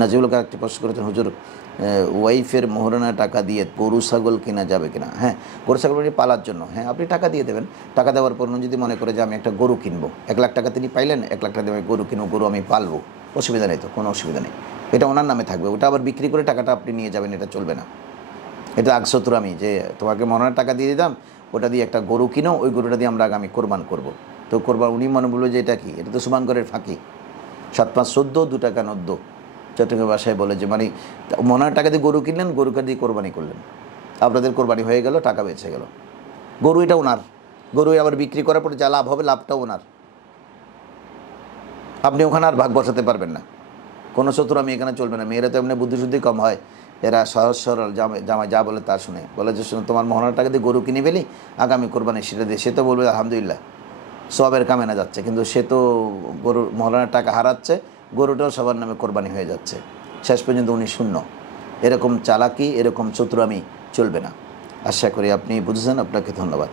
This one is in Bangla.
নাজিবুল হক একটি প্রশ্ন করেছেন, হুজুর ওয়াইফের মোহরানা টাকা দিয়ে গরু ছাগল কেনা যাবে কিনা? হ্যাঁ, গরু ছাগল পালার জন্য হ্যাঁ আপনি টাকা দিয়ে দেবেন। টাকা দেওয়ার পর যদি মনে করে যে আমি একটা গরু কিনবো, 1 লাখ টাকা তিনি পাইলেন, 1 লাখ টাকা দিয়ে আমি গরু কিনবো, গরু আমি পালবো, অসুবিধা নেই, তো কোনো অসুবিধা নেই, এটা ওনার নামে থাকবে। ওটা আবার বিক্রি করে টাকাটা আপনি নিয়ে যাবেন, এটা চলবে না। এটা আকসতুরামি, যে তোমাকে মোহরানার টাকা দিয়ে দিলাম, ওটা দিয়ে একটা গরু কিনো, ওই গরুটা দিয়ে আমরা আগামী কোরবান করব। তো কোরবান উনি মনে বললো যে এটা কি, এটা তো শুভাঙ্করের ফাঁকি। 7 5 14, 2 টাকা 90, চট্টগ্রাম ভাষায় বলে যে মানে মোহরানার টাকা দিয়ে গরু কিনলেন, গরুকে দিয়ে কোরবানি করলেন, আপনাদের কোরবানি হয়ে গেল, টাকা বেঁচে গেল। গরু এটা ওনার, গরু আবার বিক্রি করার পরে যা লাভ হবে লাভটাও ওনার, আপনি ওখানে আর ভাগ বসাতে পারবেন না। কোনো চতুরামি এখানে চলবে না। মেয়েরা তো এমনি বুদ্ধিশুদ্ধি কম হয়, এরা সহজ সরল, জামাই যা বলে তা শুনে, বলে যে শুনে তোমার মোহরানার টাকা দিয়ে গরু কিনে ফেলি, আগামী কোরবানি সেটা দিয়ে, সে তো বলবে আলহামদুলিল্লাহ সবের কামে না যাচ্ছে, কিন্তু সে তো গরুর মোহরানার টাকা হারাচ্ছে, গরুটাও সবার নামে কোরবানি হয়ে যাচ্ছে, শেষ পর্যন্ত উনি শূন্য। এরকম চালাকি, এরকম চতুরামি চলবে না। আশা করি আপনি বুঝেছেন, আপনাকে ধন্যবাদ।